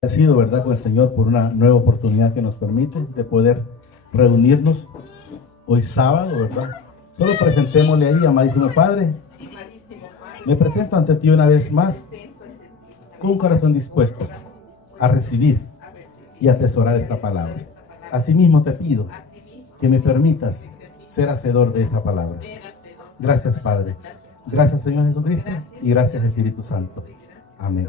Agradecido, ¿verdad?, con el Señor por una nueva oportunidad que nos permite de poder reunirnos hoy sábado, ¿verdad? Solo presentémosle ahí, amadísimo Padre. Me presento ante ti una vez más con un corazón dispuesto a recibir y atesorar esta palabra. Asimismo te pido que me permitas ser hacedor de esta palabra. Gracias, Padre. Gracias, Señor Jesucristo, y gracias, Espíritu Santo. Amén.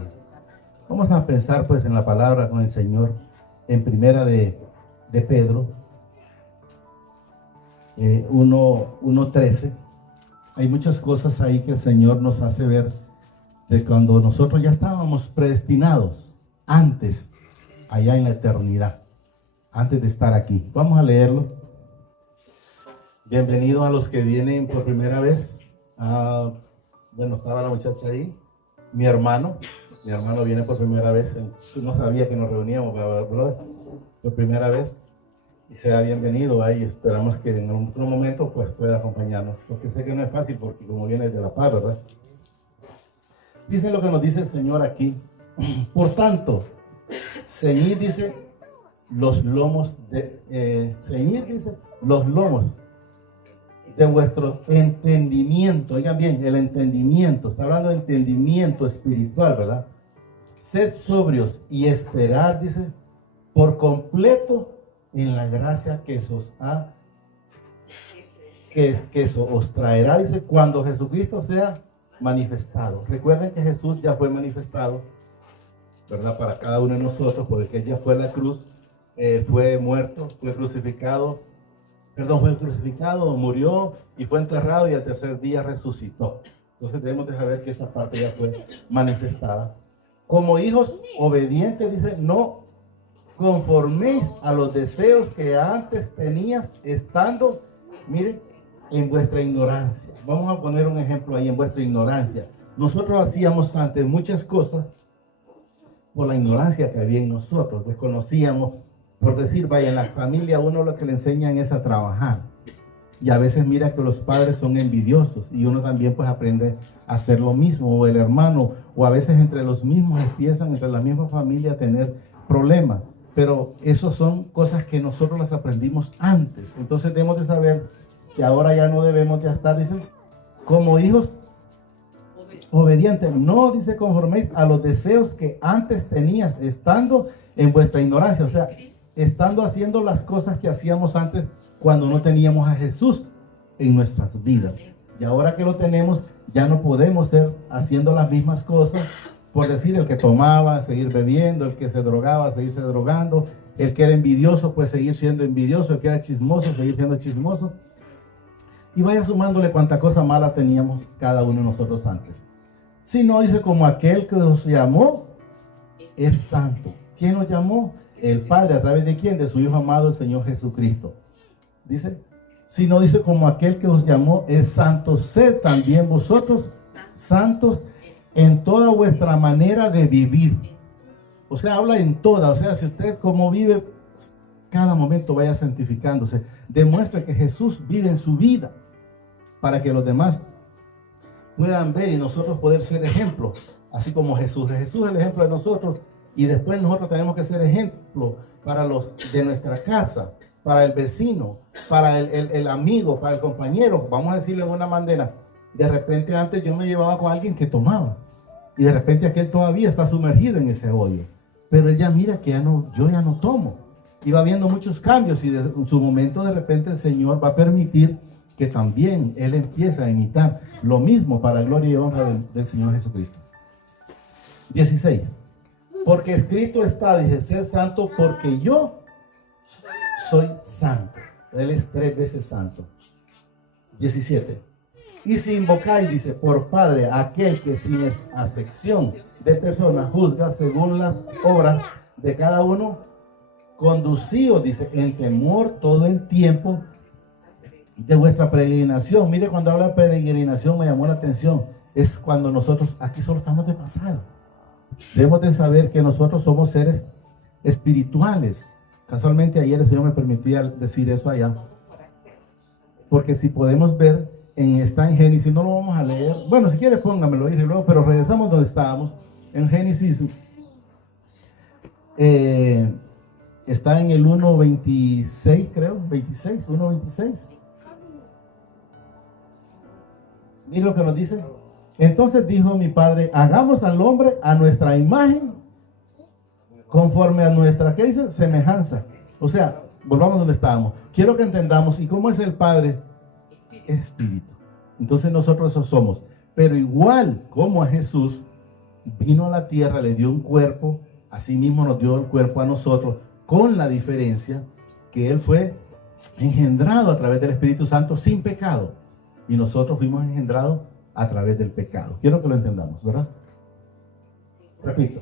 Vamos a pensar pues en la palabra con el Señor en primera de Pedro 1:13. Hay muchas cosas ahí que el Señor nos hace ver de cuando nosotros ya estábamos predestinados antes, allá en la eternidad, antes de estar aquí. Vamos a leerlo. Bienvenidos a los que vienen por primera vez. Bueno, estaba la muchacha ahí, mi hermano viene por primera vez. No sabía que nos reuníamos, brother, por primera vez. Y sea bienvenido ahí. Esperamos que en otro momento pues pueda acompañarnos, porque sé que no es fácil, porque como viene de la paz, ¿verdad? Dice lo que nos dice el Señor aquí. Por tanto, ceñid, dice, los lomos de vuestro entendimiento. Oigan bien, el entendimiento, está hablando de entendimiento espiritual, ¿verdad? Sed sobrios y esperad, dice, por completo en la gracia que os traerá, dice, cuando Jesucristo sea manifestado. Recuerden que Jesús ya fue manifestado, ¿verdad? Para cada uno de nosotros, porque Él ya fue a la cruz, fue muerto, fue crucificado, murió y fue enterrado, y al tercer día resucitó. Entonces debemos de saber que esa parte ya fue manifestada. Como hijos obedientes, dice, no conforméis a los deseos que antes tenías estando, miren, en vuestra ignorancia. Vamos a poner un ejemplo ahí, en vuestra ignorancia. Nosotros hacíamos antes muchas cosas por la ignorancia que había en nosotros. Desconocíamos, por decir, vaya, en la familia uno lo que le enseñan es a trabajar. Y a veces mira que los padres son envidiosos, y uno también pues aprende a hacer lo mismo, o el hermano, o a veces entre los mismos empiezan, entre la misma familia, a tener problemas. Pero eso son cosas que nosotros las aprendimos antes. Entonces debemos de saber que ahora ya no debemos de estar, dice, como hijos obedientes. No, dice, conforméis a los deseos que antes tenías estando en vuestra ignorancia. O sea, estando haciendo las cosas que hacíamos antes cuando no teníamos a Jesús en nuestras vidas. Y ahora que lo tenemos, ya no podemos ser haciendo las mismas cosas. Por decir, el que tomaba, seguir bebiendo; el que se drogaba, seguirse drogando; el que era envidioso, pues seguir siendo envidioso; el que era chismoso, seguir siendo chismoso. Y vaya sumándole cuánta cosa mala teníamos cada uno de nosotros antes. Si no, dice, como aquel que os llamó es santo. ¿Quién nos llamó? El Padre. ¿A través de quién? De su Hijo amado, el Señor Jesucristo. Dice, si no, dice, como aquel que os llamó es santo, sed también vosotros santos en toda vuestra manera de vivir. O sea, habla en toda. O sea, si usted como vive, cada momento vaya santificándose. Demuestra que Jesús vive en su vida, para que los demás puedan ver y nosotros poder ser ejemplo, así como Jesús. Jesús es el ejemplo de nosotros, y después nosotros tenemos que ser ejemplo para los de nuestra casa, para el vecino, para el amigo, para el compañero. Vamos a decirle de una manera, de repente antes yo me llevaba con alguien que tomaba, y de repente aquel todavía está sumergido en ese hoyo, pero él ya mira que yo ya no tomo, y va viendo muchos cambios, y en su momento de repente el Señor va a permitir que también él empiece a imitar lo mismo, para gloria y honra del Señor Jesucristo. 16. Porque escrito está, dice, ser santo porque yo soy santo. Él es 3 veces santo. 17. Y si invocáis, dice, por Padre aquel que sin acepción de personas juzga según las obras de cada uno, conducíos, dice, en temor todo el tiempo de vuestra peregrinación. Mire, cuando habla de peregrinación me llamó la atención. Es cuando nosotros aquí solo estamos de pasada. Debemos de saber que nosotros somos seres espirituales. Casualmente ayer el Señor me permitía decir eso allá, porque si podemos ver, está en Génesis, no lo vamos a leer, bueno, si quieres póngamelo y luego, pero regresamos donde estábamos, en Génesis Está en el 1.26, creo, 1.26. Mira lo que nos dice. Entonces dijo mi padre, hagamos al hombre a nuestra imagen, conforme a nuestra, ¿qué dice? Semejanza. O sea, volvamos donde estábamos. Quiero que entendamos, ¿y cómo es el Padre? Espíritu. Entonces nosotros eso somos. Pero igual como a Jesús vino a la tierra, le dio un cuerpo, así mismo nos dio el cuerpo a nosotros, con la diferencia que Él fue engendrado a través del Espíritu Santo sin pecado. Y nosotros fuimos engendrados a través del pecado. Quiero que lo entendamos, ¿verdad? Repito.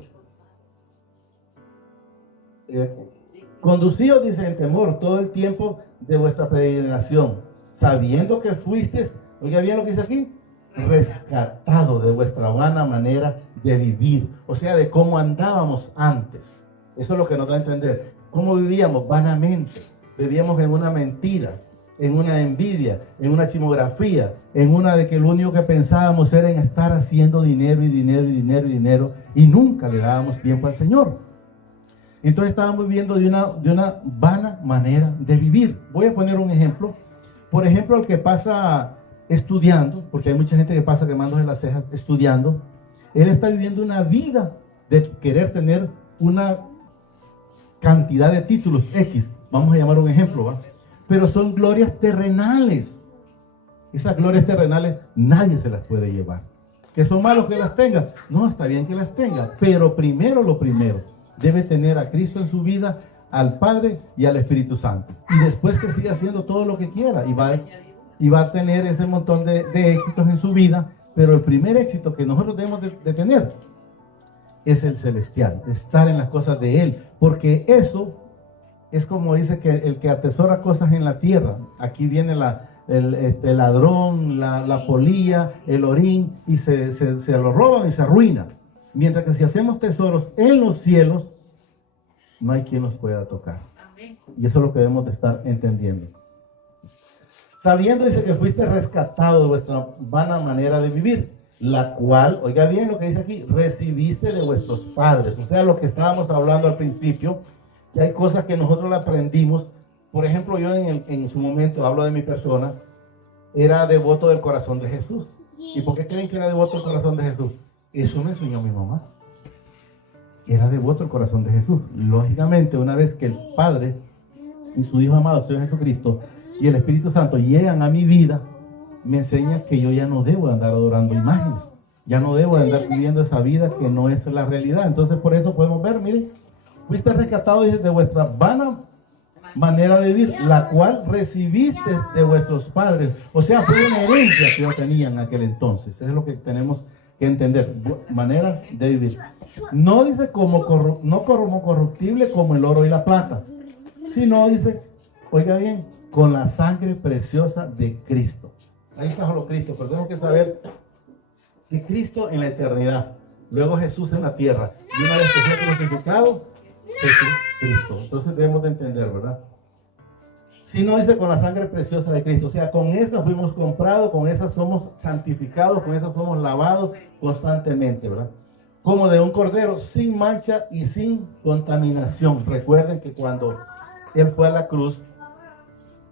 Conducíos, dice, en temor todo el tiempo de vuestra peregrinación, sabiendo que fuisteis, oiga bien lo que dice aquí, rescatado de vuestra vana manera de vivir, o sea, de cómo andábamos antes. Eso es lo que nos da a entender. Cómo vivíamos vanamente, vivíamos en una mentira, en una envidia, en una chismografía, en una de que lo único que pensábamos era en estar haciendo dinero y dinero y dinero y dinero, y nunca le dábamos tiempo al Señor. Entonces estábamos viviendo de una vana manera de vivir. Voy a poner un ejemplo. Por ejemplo, el que pasa estudiando, porque hay mucha gente que pasa quemándose las cejas estudiando, él está viviendo una vida de querer tener una cantidad de títulos X. Vamos a llamar un ejemplo, ¿va? Pero son glorias terrenales. Esas glorias terrenales nadie se las puede llevar. ¿Que son malos que las tenga? No, está bien que las tenga, pero primero lo primero. Debe tener a Cristo en su vida, al Padre y al Espíritu Santo. Y después que siga haciendo todo lo que quiera. Y va a tener ese montón de éxitos en su vida. Pero el primer éxito que nosotros debemos de tener es el celestial. Estar en las cosas de Él. Porque eso es como dice que el que atesora cosas en la tierra. Aquí viene el ladrón, la polilla, el orín. Y se lo roban y se arruina. Mientras que si hacemos tesoros en los cielos, no hay quien nos pueda tocar. Y eso es lo que debemos de estar entendiendo. Sabiendo, dice, que fuiste rescatado de vuestra vana manera de vivir, la cual, oiga bien lo que dice aquí, recibiste de vuestros padres. O sea, lo que estábamos hablando al principio, que hay cosas que nosotros le aprendimos. Por ejemplo, yo en su momento, hablo de mi persona, era devoto del corazón de Jesús. ¿Y por qué creen que era devoto del corazón de Jesús? Eso me enseñó mi mamá. Era devoto del corazón de Jesús. Lógicamente, una vez que el Padre y su Hijo amado, Señor Jesucristo, y el Espíritu Santo llegan a mi vida, me enseña que yo ya no debo de andar adorando imágenes. Ya no debo de andar viviendo esa vida que no es la realidad. Entonces, por eso podemos ver, miren, fuiste rescatado de vuestra vana manera de vivir, la cual recibiste de vuestros padres. O sea, fue una herencia que yo tenía en aquel entonces. Eso es lo que tenemos que entender, manera de vivir. No dice no como corruptible como el oro y la plata, sino dice, oiga bien, con la sangre preciosa de Cristo. Ahí está solo Cristo, pero tenemos que saber que Cristo en la eternidad, luego Jesús en la tierra, y una vez que fue crucificado, Jesús Cristo. Entonces debemos de entender, ¿verdad? Si no dice con la sangre preciosa de Cristo, o sea, con esa fuimos comprados, con esa somos santificados, con esa somos lavados constantemente, ¿verdad? Como de un cordero, sin mancha y sin contaminación. Recuerden que cuando Él fue a la cruz,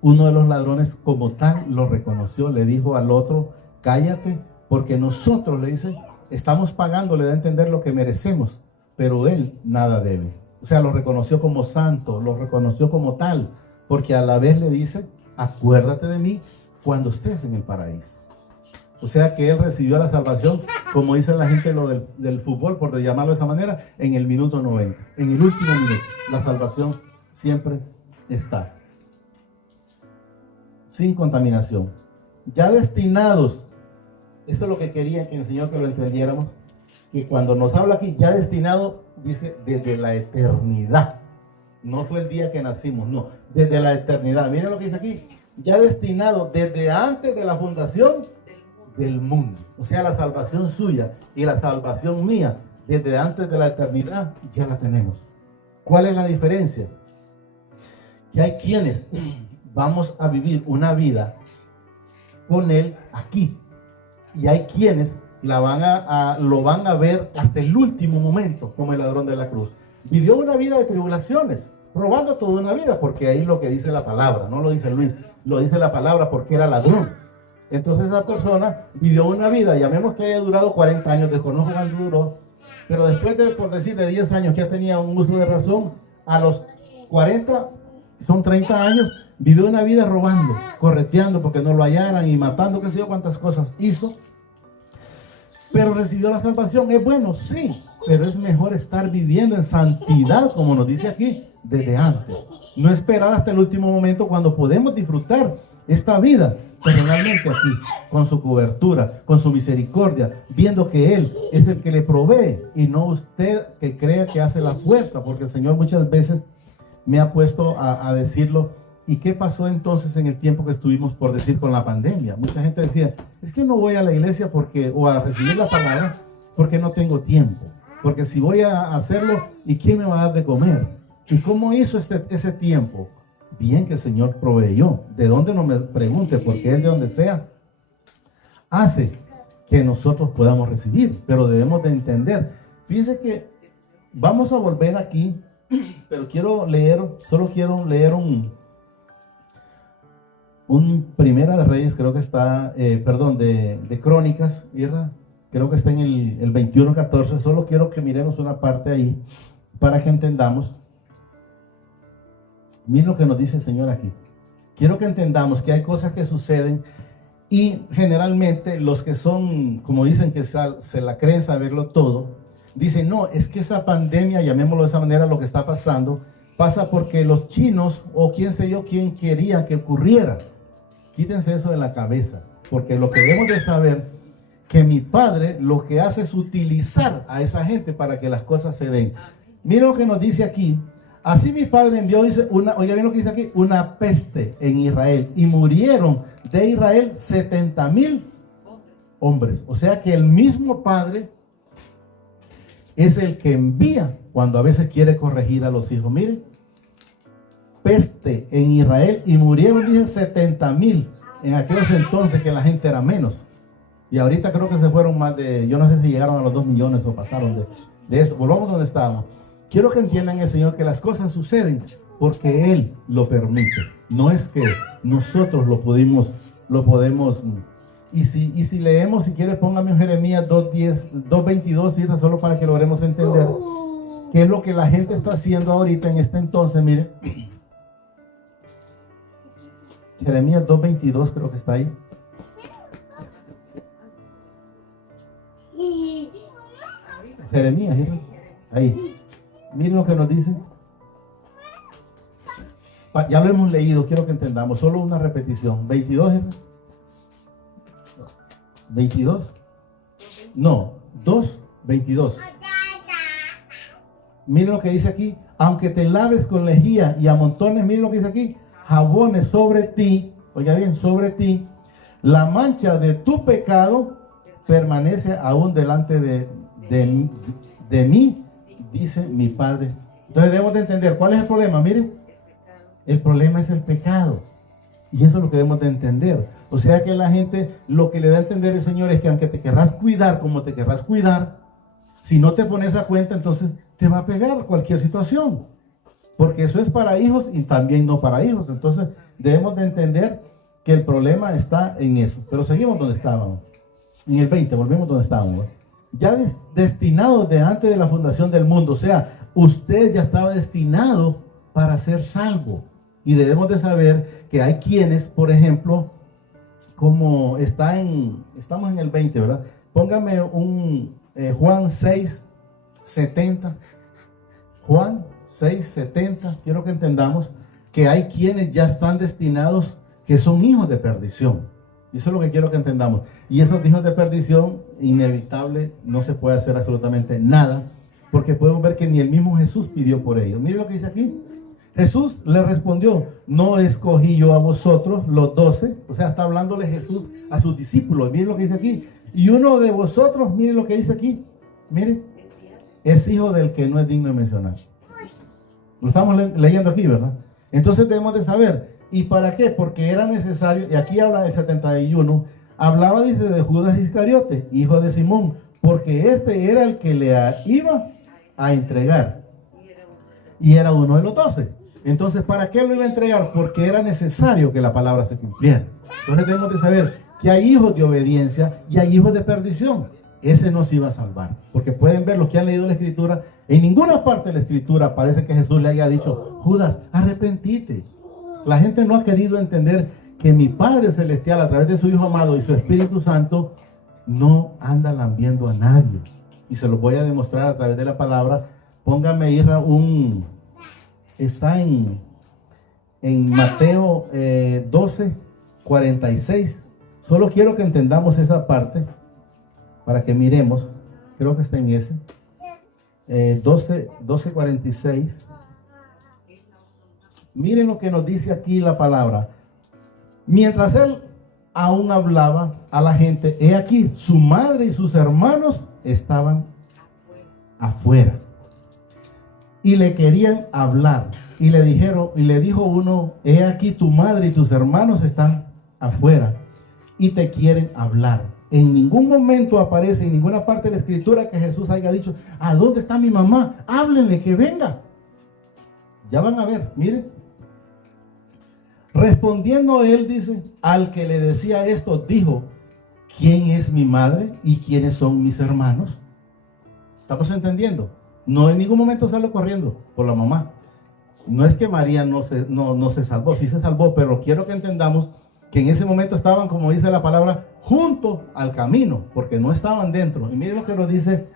uno de los ladrones como tal lo reconoció, le dijo al otro, cállate, porque nosotros, le dice, estamos pagando, le da a entender lo que merecemos, pero Él nada debe. O sea, lo reconoció como santo, lo reconoció como tal. Porque a la vez le dice, acuérdate de mí cuando estés en el paraíso. O sea que Él recibió la salvación, como dice la gente lo del fútbol, por llamarlo de esa manera, en el minuto 90. En el último minuto. La salvación siempre está. Sin contaminación. Ya destinados, esto es lo que quería que el Señor que lo entendiéramos, que cuando nos habla aquí, ya destinado, dice, desde la eternidad. No fue el día que nacimos, no, desde la eternidad. Miren lo que dice aquí, ya destinado desde antes de la fundación del mundo. O sea, la salvación suya y la salvación mía, desde antes de la eternidad, ya la tenemos. ¿Cuál es la diferencia? Que hay quienes vamos a vivir una vida con Él aquí. Y hay quienes lo van a ver hasta el último momento, como el ladrón de la cruz. vivió una vida de tribulaciones, robando toda una vida, porque ahí lo que dice la palabra, no lo dice Luis, lo dice la palabra porque era ladrón. Entonces esa persona vivió una vida, llamemos que haya durado 40 años, desconozco cuánto duró, pero después de, por decir, de 10 años que ya tenía un uso de razón, a los 40, son 30 años, vivió una vida robando, correteando porque no lo hallaran y matando, qué sé yo cuántas cosas hizo. Pero recibió la salvación. Es bueno, sí, pero es mejor estar viviendo en santidad, como nos dice aquí, desde antes. No esperar hasta el último momento cuando podemos disfrutar esta vida terrenalmente aquí, con su cobertura, con su misericordia, viendo que Él es el que le provee y no usted que crea que hace la fuerza, porque el Señor muchas veces me ha puesto a decirlo. ¿Y qué pasó entonces en el tiempo que estuvimos, por decir, con la pandemia? Mucha gente decía, es que no voy a la iglesia porque, o a recibir la palabra porque no tengo tiempo. Porque si voy a hacerlo, ¿y quién me va a dar de comer? ¿Y cómo hizo ese tiempo? Bien que el Señor proveyó. ¿De dónde? No me pregunte, porque Él de donde sea hace que nosotros podamos recibir. Pero debemos de entender. Fíjense que vamos a volver aquí, pero solo quiero leer un Primera de Reyes, creo que está, de Crónicas, ¿verdad? Creo que está en el 21:14. Solo quiero que miremos una parte ahí para que entendamos. Miren lo que nos dice el Señor aquí. Quiero que entendamos que hay cosas que suceden y generalmente los que son, como dicen que se la creen saberlo todo, dicen, no, es que esa pandemia, llamémoslo de esa manera, lo que está pasando, pasa porque los chinos o quién sé yo, quién quería que ocurriera. Quítense eso de la cabeza, porque lo que debemos de saber, que mi Padre lo que hace es utilizar a esa gente para que las cosas se den. Miren lo que nos dice aquí. Así mi Padre envió, dice, oiga bien lo que dice aquí, una peste en Israel, y murieron de Israel 70,000 hombres. O sea que el mismo Padre es el que envía cuando a veces quiere corregir a los hijos. Miren, peste en Israel y murieron, dice, 70,000 en aquellos entonces que la gente era menos. Y ahorita creo que se fueron más de, yo no sé si llegaron a los 2 millones o pasaron de eso. Volvamos donde estábamos. Quiero que entiendan el Señor que las cosas suceden porque Él lo permite. No es que nosotros lo podemos. Y si leemos, si quiere, póngame en Jeremías 2:22, solo para que logremos entender qué es lo que la gente está haciendo ahorita en este entonces. Mire, Jeremías 2:22 creo que está ahí. Jeremías, ahí. Miren lo que nos dice. Ya lo hemos leído, quiero que entendamos. Solo una repetición. 22, ¿eh? 22. No, 2:22. Miren lo que dice aquí. Aunque te laves con lejía y amontones, miren lo que dice aquí, jabones sobre ti, oiga bien, sobre ti, la mancha de tu pecado permanece aún delante de mí, dice mi Padre. Entonces debemos de entender, ¿cuál es el problema? Miren, el problema es el pecado. Y eso es lo que debemos de entender. O sea que la gente, lo que le da a entender el Señor es que aunque te querrás cuidar como te querrás cuidar, si no te pones a cuenta, entonces te va a pegar cualquier situación. Porque eso es para hijos y también no para hijos. Entonces debemos de entender que el problema está en eso. Pero seguimos donde estábamos. En el 20, volvemos donde estábamos. Ya destinado de antes de la fundación del mundo. O sea, usted ya estaba destinado para ser salvo. Y debemos de saber que hay quienes, por ejemplo, como estamos en el 20, ¿verdad? Póngame un Juan 6:70. Juan 6:70. Quiero que entendamos que hay quienes ya están destinados, que son hijos de perdición. Y eso es lo que quiero que entendamos. Y esos hijos de perdición, inevitable, no se puede hacer absolutamente nada, porque podemos ver que ni el mismo Jesús pidió por ellos. Mire lo que dice aquí. Jesús le respondió, no escogí yo a vosotros los 12, o sea, está hablándole Jesús a sus discípulos. Miren lo que dice aquí. Y uno de vosotros, miren lo que dice aquí, miren, es hijo del que no es digno de mencionar. Lo estamos leyendo aquí, ¿verdad? Entonces debemos de saber, ¿y para qué? Porque era necesario, y aquí habla del 71, hablaba, dice, de Judas Iscariote, hijo de Simón, porque este era el que le iba a entregar. y era uno de los 12. Entonces, ¿para qué lo iba a entregar? Porque era necesario que la palabra se cumpliera. Entonces tenemos que saber que hay hijos de obediencia y hay hijos de perdición. Ese no se iba a salvar. Porque pueden ver los que han leído la Escritura, en ninguna parte de la Escritura parece que Jesús le haya dicho: Judas, arrepentite. La gente no ha querido entender que mi Padre Celestial, a través de su Hijo amado y su Espíritu Santo, no anda lambiendo a nadie. Y se lo voy a demostrar a través de la palabra. Póngame, Isra, está en Mateo 12:46. Solo quiero que entendamos esa parte para que miremos. Creo que está en ese 12:46. Miren lo que nos dice aquí la palabra. Mientras él aún hablaba a la gente, he aquí, su madre y sus hermanos estaban afuera y le querían hablar. Y le dijo uno: he aquí, tu madre y tus hermanos están afuera y te quieren hablar. En ningún momento aparece en ninguna parte de la Escritura que Jesús haya dicho: ¿a dónde está mi mamá? Háblenle que venga. Ya van a ver, miren. Respondiendo él, dice, al que le decía esto, dijo: ¿quién es mi madre y quiénes son mis hermanos? ¿Estamos entendiendo? No en ningún momento salió corriendo por la mamá. No es que María no se salvó, sí se salvó, pero quiero que entendamos que en ese momento estaban, como dice la palabra, junto al camino, porque no estaban dentro. Y miren lo que nos dice: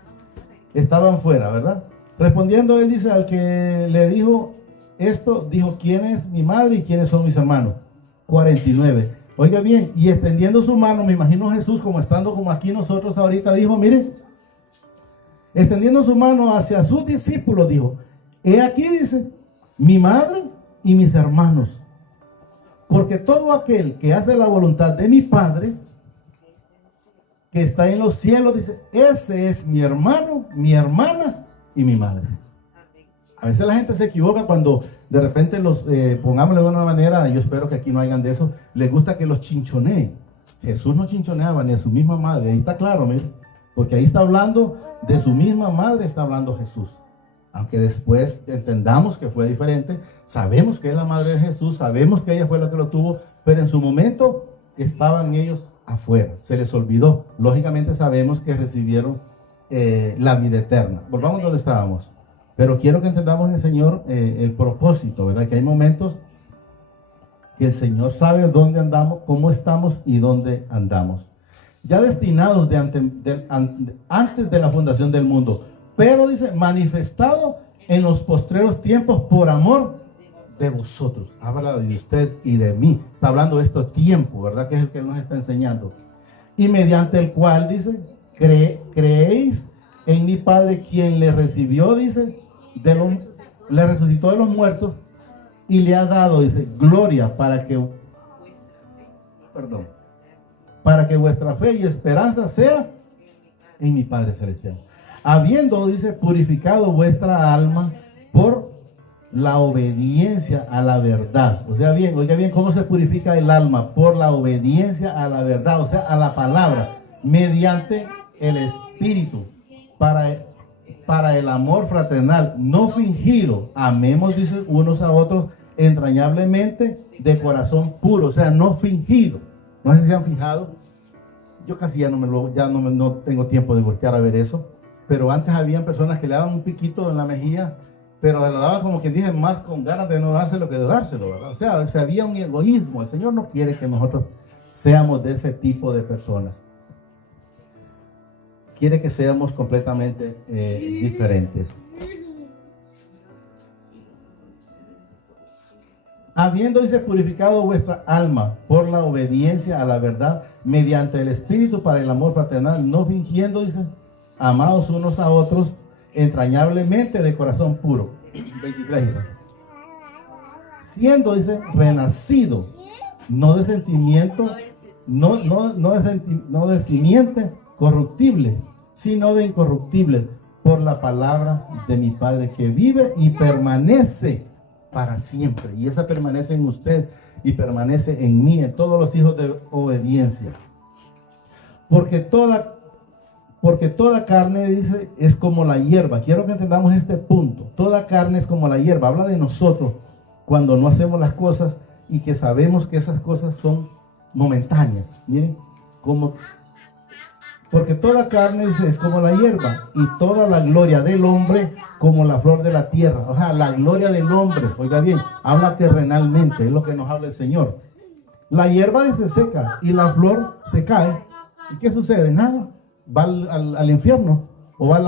estaban fuera, ¿verdad? Respondiendo él, dice, al que le dijo esto, dijo: ¿quién es mi madre y quiénes son mis hermanos? 49. Oiga bien, y extendiendo su mano, me imagino Jesús como estando como aquí nosotros ahorita, dijo, miren, extendiendo su mano hacia sus discípulos, dijo: he aquí, dice, mi madre y mis hermanos, porque todo aquel que hace la voluntad de mi Padre que está en los cielos, dice, ese es mi hermano, mi hermana y mi madre. A veces la gente se equivoca cuando de repente pongámosle de una manera, yo espero que aquí no hayan de eso, les gusta que los chinchoneen. Jesús no chinchoneaba ni a su misma madre, ahí está claro, miren, porque ahí está hablando de su misma madre, está hablando Jesús. Aunque después entendamos que fue diferente, sabemos que es la madre de Jesús, sabemos que ella fue la que lo tuvo, pero en su momento estaban ellos afuera, se les olvidó. Lógicamente sabemos que recibieron la vida eterna. Volvamos donde estábamos. Pero quiero que entendamos en el Señor el propósito, ¿verdad? Que hay momentos que el Señor sabe dónde andamos, cómo estamos y dónde andamos. Ya destinados antes de la fundación del mundo. Pero dice, manifestado en los postreros tiempos por amor de vosotros. Habla de usted y de mí. Está hablando de estos tiempos, ¿verdad? Que es el que nos está enseñando. Y mediante el cual, dice, creéis en mi Padre, quien le recibió, dice, le resucitó de los muertos y le ha dado, dice, gloria para que vuestra fe y esperanza sea en mi Padre Celestial. Habiendo, dice, purificado vuestra alma por la obediencia a la verdad. O sea, bien, oiga bien, ¿cómo se purifica el alma? Por la obediencia a la verdad, o sea, a la palabra, mediante el Espíritu, para el amor fraternal, no fingido. Amemos, dice, unos a otros entrañablemente de corazón puro, o sea, no fingido. No sé si se han fijado. Yo casi no tengo tiempo de voltear a ver eso. Pero antes habían personas que le daban un piquito en la mejilla, pero se lo daban como quien dice, más con ganas de no dárselo que de dárselo, ¿verdad? O sea, había un egoísmo. El Señor no quiere que nosotros seamos de ese tipo de personas. Quiere que seamos completamente diferentes. Habiendo, dice, purificado vuestra alma por la obediencia a la verdad, mediante el Espíritu para el amor fraternal, no fingiendo, dice, amados unos a otros entrañablemente de corazón puro. 23. Siendo, dice, renacido, no de sentimiento, no de simiente corruptible, sino de incorruptible, por la palabra de mi Padre que vive y permanece para siempre. Y esa permanece en usted y permanece en mí, en todos los hijos de obediencia. Porque toda Porque toda carne, dice, es como la hierba. Quiero que entendamos este punto. Toda carne es como la hierba. Habla de nosotros cuando no hacemos las cosas y que sabemos que esas cosas son momentáneas. Miren, porque toda carne, dice, es como la hierba, y toda la gloria del hombre como la flor de la tierra. O sea, la gloria del hombre, oiga bien, habla terrenalmente, es lo que nos habla el Señor. La hierba se seca y la flor se cae. ¿Y qué sucede? Nada. Va al infierno o va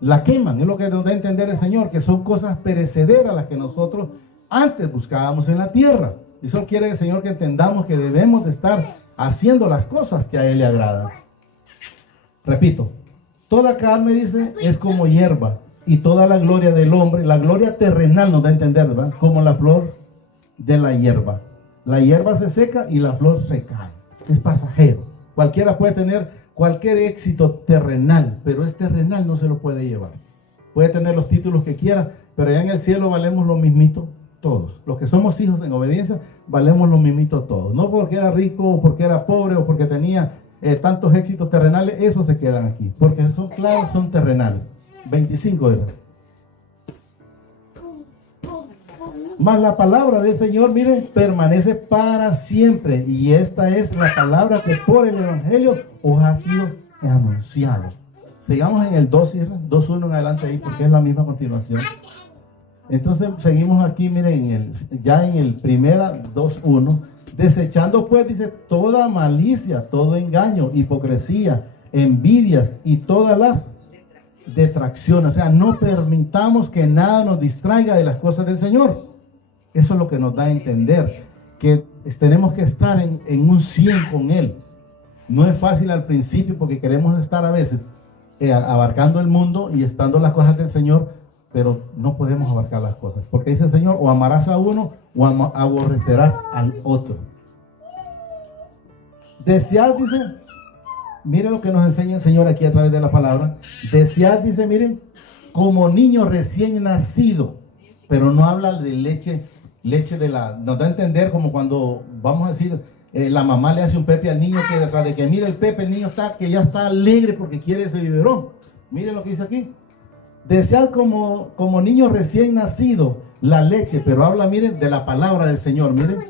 la queman. Es lo que nos da a entender el Señor, que son cosas perecederas las que nosotros antes buscábamos en la tierra. Y eso quiere el Señor que entendamos que debemos de estar haciendo las cosas que a Él le agradan. Repito, toda carne, dice, es como hierba, y toda la gloria del hombre, la gloria terrenal nos da a entender, ¿verdad? Como la flor de la hierba. La hierba se seca y la flor se cae. Es pasajero. Cualquiera puede tener cualquier éxito terrenal, pero es terrenal, no se lo puede llevar. Puede tener los títulos que quiera, pero allá en el cielo valemos lo mismito todos. Los que somos hijos en obediencia, valemos lo mismito todos. No porque era rico, o porque era pobre, o porque tenía tantos éxitos terrenales, esos se quedan aquí. Porque son claros, son terrenales. 25 era. Mas la palabra del Señor, miren, permanece para siempre. Y esta es la palabra que por el Evangelio os ha sido anunciado. Sigamos en el 2.1 en adelante ahí, porque es la misma continuación. Entonces seguimos aquí, miren, ya en el primera 2.1. Desechando pues, dice, toda malicia, todo engaño, hipocresía, envidias y todas las detracciones. O sea, no permitamos que nada nos distraiga de las cosas del Señor. Eso es lo que nos da a entender, que tenemos que estar en un 100 con Él. No es fácil al principio porque queremos estar a veces abarcando el mundo y estando las cosas del Señor, pero no podemos abarcar las cosas. Porque dice el Señor, o amarás a uno o aborrecerás al otro. Desear, dice, miren lo que nos enseña el Señor aquí a través de la palabra. Desear, dice, miren, como niño recién nacido, pero no habla de leche de la, nos da a entender como cuando, vamos a decir, la mamá le hace un pepe al niño, que detrás de que mira el pepe, el niño está, que ya está alegre porque quiere ese biberón. Miren lo que dice aquí. Desear como niño recién nacido la leche, pero habla, miren, de la palabra del Señor, miren.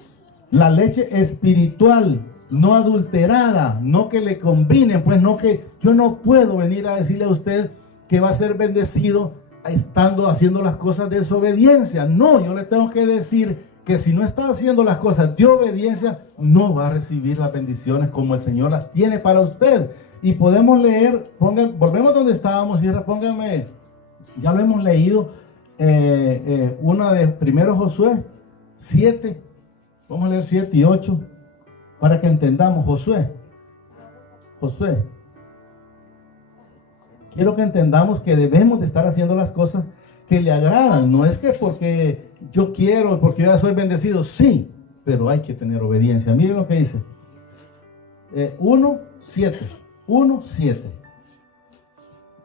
La leche espiritual, no adulterada, no que le combinen, pues no que yo no puedo venir a decirle a usted que va a ser bendecido estando haciendo las cosas de desobediencia. No, yo le tengo que decir que si no está haciendo las cosas de obediencia, no va a recibir las bendiciones como el Señor las tiene para usted. Y podemos leer, volvemos donde estábamos, y pónganme, ya lo hemos leído, una de primero Josué 7, vamos a leer 7 y 8, para que entendamos. Josué, quiero que entendamos que debemos de estar haciendo las cosas que le agradan. No es que porque yo quiero, porque yo ya soy bendecido, sí, pero hay que tener obediencia. Miren lo que dice. 1:7.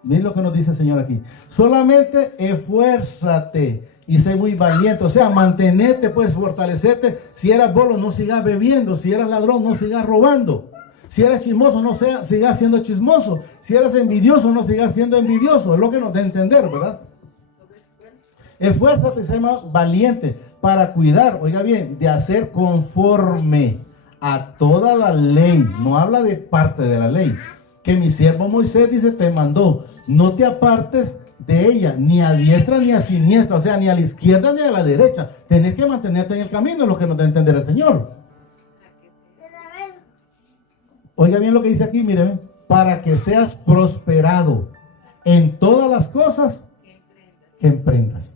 Miren lo que nos dice el Señor aquí. Solamente esfuérzate y sé muy valiente. O sea, mantenete, pues, fortalecete. Si eras bolo, no sigas bebiendo. Si eras ladrón, no sigas robando. Si eres chismoso, no sigas siendo chismoso. Si eres envidioso, no sigas siendo envidioso. Es lo que nos da a entender, ¿verdad? Esfuérzate y sé más valiente para cuidar, oiga bien, de hacer conforme a toda la ley. No habla de parte de la ley. Que mi siervo Moisés, dice, te mandó. No te apartes de ella, ni a diestra ni a siniestra. O sea, ni a la izquierda ni a la derecha. Tenés que mantenerte en el camino, es lo que nos da a entender el Señor. Oiga bien lo que dice aquí, miren, para que seas prosperado en todas las cosas que emprendas.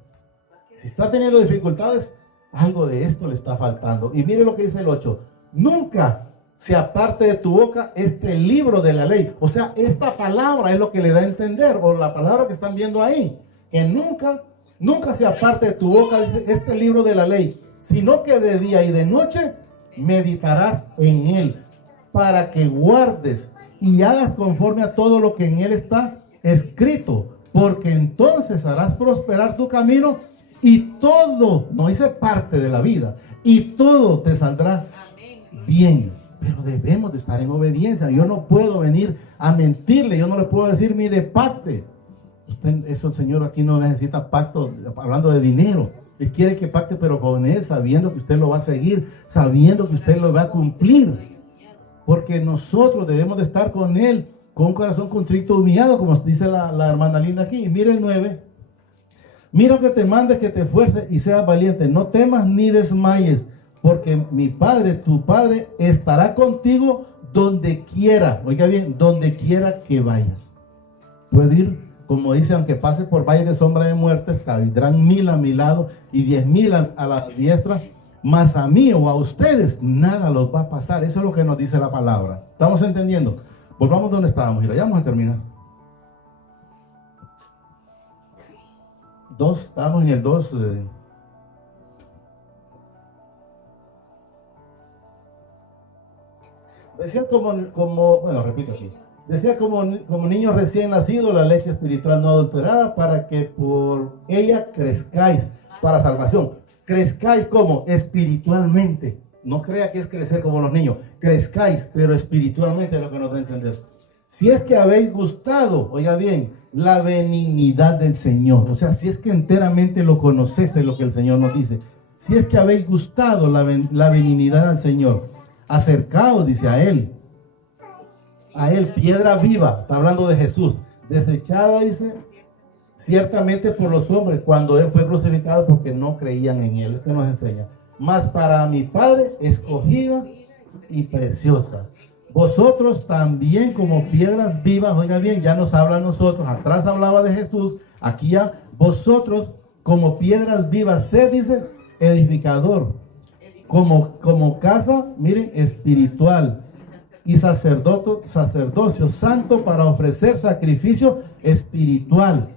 Si está teniendo dificultades, algo de esto le está faltando. Y mire lo que dice el 8. Nunca se aparte de tu boca este libro de la ley. O sea, esta palabra es lo que le da a entender, o la palabra que están viendo ahí. Que nunca se aparte de tu boca, dice, este libro de la ley, sino que de día y de noche meditarás en él, para que guardes y hagas conforme a todo lo que en él está escrito, porque entonces harás prosperar tu camino y todo, no dice parte de la vida, y todo te saldrá bien. pero debemos de estar en obediencia. Yo no puedo venir a mentirle, yo no le puedo decir, mire, pacte. Eso el Señor aquí no necesita pacto, hablando de dinero. Él quiere que pacte, pero con Él, sabiendo que usted lo va a seguir, sabiendo que usted lo va a cumplir. Porque nosotros debemos de estar con Él, con un corazón contrito, humillado, como dice la hermana linda aquí. Y mire el 9. Mira que te mande, que te esfuerces y seas valiente. No temas ni desmayes, porque mi Padre, tu Padre, estará contigo donde quiera. Oiga bien, donde quiera que vayas. Puede ir, como dice, aunque pase por valle de sombra de muerte, caerán 1000 a mi lado y 10,000 a la diestra, mas a mí o a ustedes nada los va a pasar. Eso es lo que nos dice la palabra. ¿Estamos entendiendo? Volvamos donde estábamos. Mira, ya vamos a terminar. 2, estamos en el 2. Decía bueno, repito aquí. Decía como niño recién nacido, la leche espiritual no adulterada, para que por ella crezcáis para salvación. Crezcáis como espiritualmente. No crea que es crecer como los niños. Crezcáis, pero espiritualmente es lo que nos da a entender. Si es que habéis gustado, oiga bien, la benignidad del Señor. O sea, si es que enteramente lo conocéis, es lo que el Señor nos dice. Si es que habéis gustado la benignidad del Señor, acercaos, dice, a Él, piedra viva. Está hablando de Jesús, desechada, dice, ciertamente por los hombres, cuando Él fue crucificado, porque no creían en Él. Es que nos enseña. Mas para mi Padre, escogida y preciosa. Vosotros también como piedras vivas. Oiga bien, ya nos habla a nosotros. Atrás hablaba de Jesús. Aquí ya, vosotros como piedras vivas, sed, dice, edificador. Como casa, miren, espiritual. Y sacerdocio santo, para ofrecer sacrificio espiritual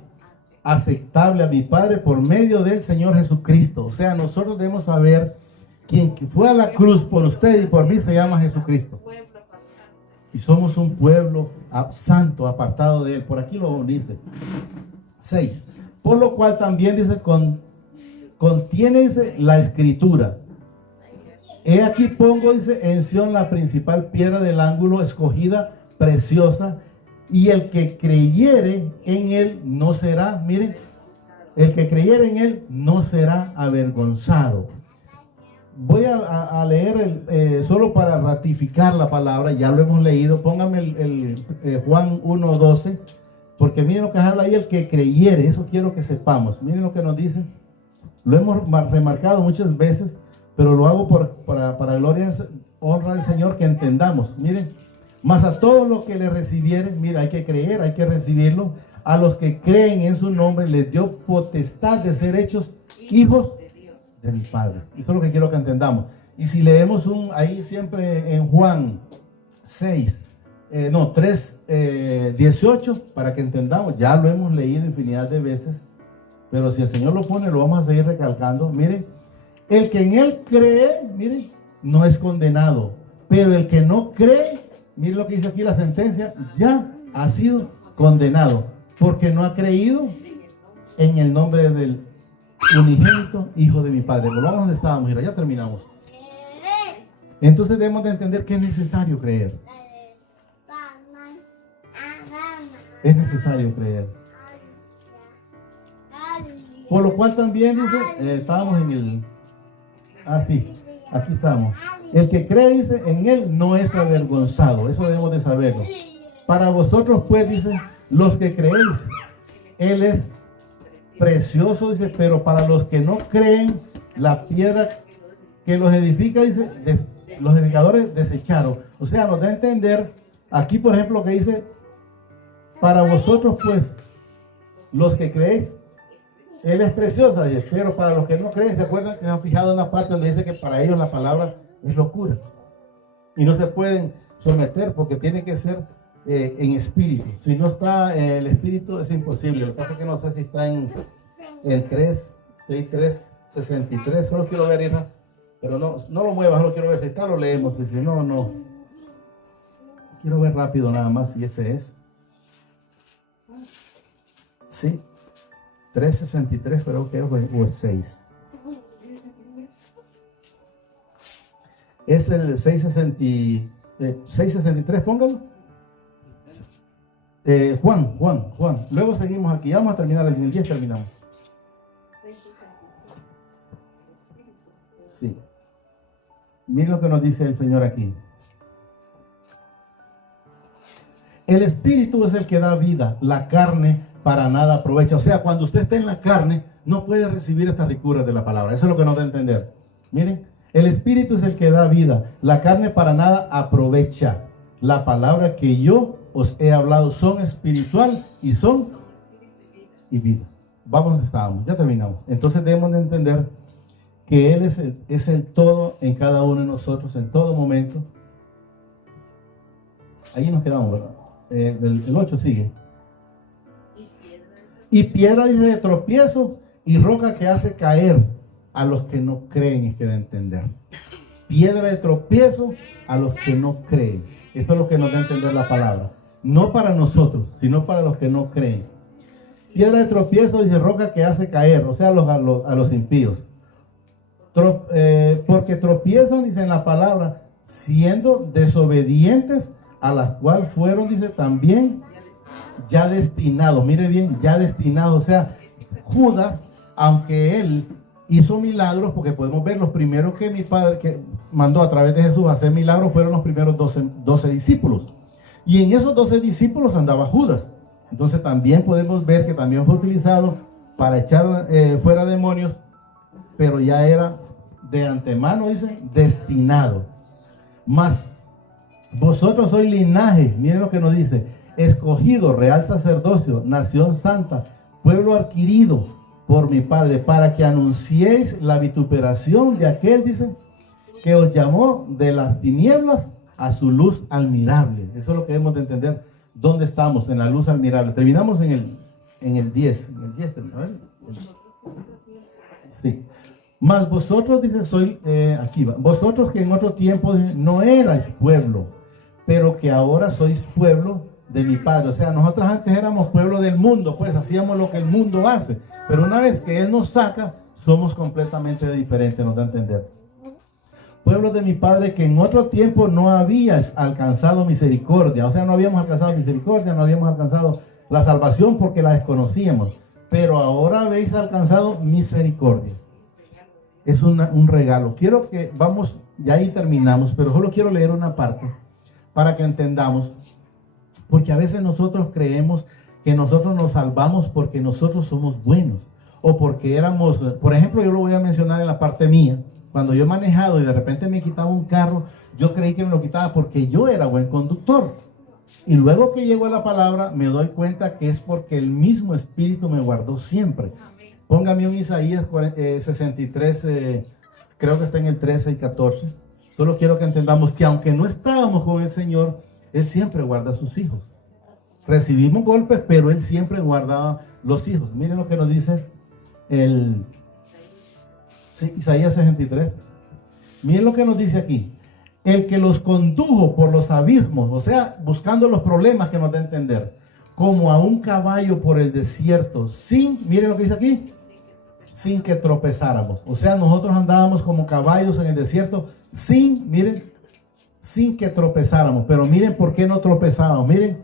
aceptable a mi Padre por medio del Señor Jesucristo. O sea, nosotros debemos saber quien fue a la cruz por usted y por mí se llama Jesucristo. Y somos un pueblo santo, apartado de Él. Por aquí lo dice. 6. Por lo cual también dice, contiene, dice, la Escritura. He aquí pongo, dice, en Sión la principal piedra del ángulo, escogida, preciosa, y el que creyere en Él no será, miren, el que creyere en Él no será avergonzado. Voy a leer solo para ratificar la palabra, ya lo hemos leído. Póngame el Juan 1:12, porque miren lo que habla ahí, el que creyere. Eso quiero que sepamos. Miren lo que nos dice. Lo hemos remarcado muchas veces, pero lo hago para gloria, honra al Señor, que entendamos. Miren, mas a todos los que le recibieren, mira, hay que creer, hay que recibirlo. A los que creen en su nombre les dio potestad de ser hechos hijos de mi Padre. Eso es lo que quiero que entendamos. Y si leemos ahí siempre en Juan 3:18, para que entendamos, ya lo hemos leído infinidad de veces, pero si el Señor lo pone, lo vamos a seguir recalcando. Miren, el que en Él cree, miren, no es condenado, pero el que no cree, miren lo que dice aquí la sentencia, ya ha sido condenado, porque no ha creído en el nombre del unigénito Hijo de mi Padre. Volvamos donde estábamos, mira, ya terminamos. Entonces debemos de entender que es necesario creer. Es necesario creer. Por lo cual también dice, estábamos en el... sí, aquí estamos. El que cree, dice, en Él no es avergonzado. Eso debemos de saberlo. Para vosotros, pues, dice, los que creéis, Él es precioso, dice, pero para los que no creen, la piedra que los edifica, dice, los edificadores desecharon. O sea, nos da a entender, aquí por ejemplo, que dice, para vosotros, pues, los que creéis, Él es preciosa, dice, pero para los que no creen, ¿se acuerdan que se han fijado en la parte donde dice que para ellos la palabra es locura? Y no se pueden someter porque tiene que ser en espíritu. Si no está el espíritu, es imposible. Lo que pasa es que no sé si está en 63. Solo quiero ver, Irra, pero no lo muevas, solo quiero ver. Si está, lo leemos. Y si no, no. Quiero ver rápido nada más si ese es. Sí. 3:63, creo que es, o 6. Es el 663, póngalo. Juan. Luego seguimos aquí. Vamos a terminar en el 10, terminamos. Sí. Miren lo que nos dice el Señor aquí. El espíritu es el que da vida, la carne para nada aprovecha. O sea, cuando usted está en la carne, no puede recibir estas ricuras de la palabra. Eso es lo que nos da a entender. Miren, el espíritu es el que da vida, la carne para nada aprovecha. La palabra que yo os he hablado son espiritual y son y vida. Vamos donde estábamos, ya terminamos. Entonces debemos de entender que Él es el todo en cada uno de nosotros, en todo momento. Ahí nos quedamos, ¿verdad? El 8 sigue. Y piedra dice de tropiezo y roca que hace caer a los que no creen y que de entender. Piedra de tropiezo a los que no creen. Esto es lo que nos da a entender la palabra. No para nosotros, sino para los que no creen. Piedra de tropiezo y de roca que hace caer, o sea, a los impíos. Porque tropiezan, dice en la palabra, siendo desobedientes, a las cuales fueron, dice, también ya destinados. Mire bien, ya destinados. O sea, Judas, aunque él hizo milagros, porque podemos ver los primeros que mi padre que mandó a través de Jesús a hacer milagros, fueron los primeros 12 discípulos. Y en esos 12 discípulos andaba Judas. Entonces también podemos ver que también fue utilizado para echar fuera demonios, pero ya era de antemano, dice, destinado. Mas vosotros sois linaje, miren lo que nos dice, escogido, real sacerdocio, nación santa, pueblo adquirido por mi Padre, para que anunciéis la vituperación de aquel, dice, que os llamó de las tinieblas a su luz admirable. Eso es lo que debemos de entender, dónde estamos, en la luz admirable. Terminamos en el 10. En el 10 terminamos. Sí. Mas vosotros, dice, sois, aquí va, vosotros que en otro tiempo no erais pueblo, pero que ahora sois pueblo de mi Padre. O sea, nosotros antes éramos pueblo del mundo, pues hacíamos lo que el mundo hace. Pero una vez que Él nos saca, somos completamente diferentes, nos da a entender. Pueblo de mi Padre, que en otro tiempo no habías alcanzado misericordia. O sea, no habíamos alcanzado misericordia, no habíamos alcanzado la salvación porque la desconocíamos. Pero ahora habéis alcanzado misericordia. Es un regalo. Quiero que vamos, ya ahí terminamos, pero solo quiero leer una parte para que entendamos, porque a veces nosotros creemos que nosotros nos salvamos porque nosotros somos buenos, o porque éramos, por ejemplo, yo lo voy a mencionar en la parte mía. Cuando yo he manejado y de repente me quitaba un carro, yo creí que me lo quitaba porque yo era buen conductor. Y luego que llegó a la palabra, me doy cuenta que es porque el mismo Espíritu me guardó siempre. Póngame un Isaías 63, creo que está en el 13 y 14. Solo quiero que entendamos que aunque no estábamos con el Señor, Él siempre guarda a sus hijos. Recibimos golpes, pero Él siempre guardaba los hijos. Miren lo que nos dice Isaías 63. Miren lo que nos dice aquí. El que los condujo por los abismos, o sea, buscando los problemas que nos da a entender, como a un caballo por el desierto, miren lo que dice aquí, sin que tropezáramos. O sea, nosotros andábamos como caballos en el desierto, sin que tropezáramos. Pero miren por qué no tropezábamos. Miren,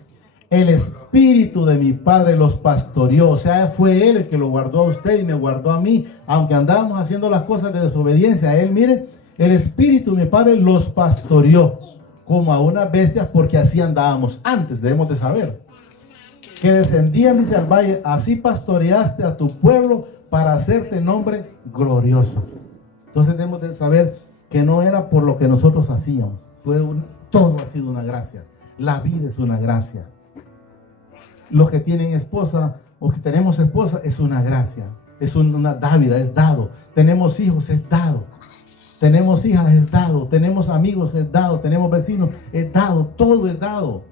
el Espíritu de mi Padre los pastoreó. O sea, fue Él el que lo guardó a usted y me guardó a mí. Aunque andábamos haciendo las cosas de desobediencia a Él, miren, el Espíritu de mi Padre los pastoreó como a unas bestias, porque así andábamos antes, debemos de saber. Que descendían, dice, al valle, así pastoreaste a tu pueblo para hacerte nombre glorioso. Entonces debemos de saber que no era por lo que nosotros hacíamos. Todo ha sido una gracia. La vida es una gracia. Los que tienen esposa o que tenemos esposa es una gracia. Es una dávida, es dado. Tenemos hijos, es dado. Tenemos hijas, es dado. Tenemos amigos, es dado. Tenemos vecinos, es dado. Todo es dado.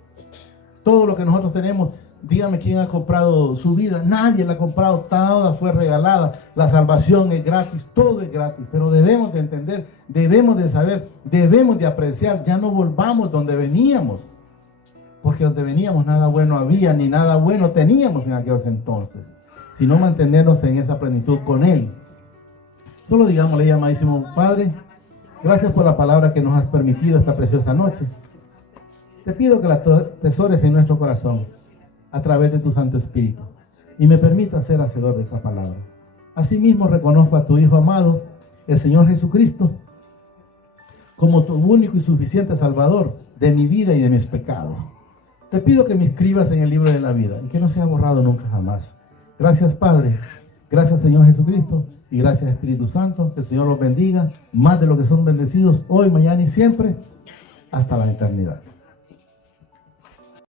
Todo lo que nosotros tenemos. Dígame quién ha comprado su vida. Nadie la ha comprado. Toda fue regalada. La salvación es gratis. Todo es gratis. Pero debemos de entender, debemos de saber, debemos de apreciar. Ya no volvamos donde veníamos. Porque donde veníamos nada bueno había, ni nada bueno teníamos en aquellos entonces. Sino mantenernos en esa plenitud con Él. Solo digámosle, amadísimo Padre, Gracias por la palabra que nos has permitido esta preciosa noche. Te pido que la atesores en nuestro corazón a través de tu Santo Espíritu y me permita ser hacedor de esa palabra. Asimismo reconozco a tu Hijo amado, el Señor Jesucristo, como tu único y suficiente Salvador de mi vida y de mis pecados. Te pido que me inscribas en el libro de la vida y que no sea borrado nunca jamás. Gracias, Padre. Gracias, Señor Jesucristo. Y gracias, Espíritu Santo. Que el Señor los bendiga más de lo que son bendecidos hoy, mañana y siempre, hasta la eternidad.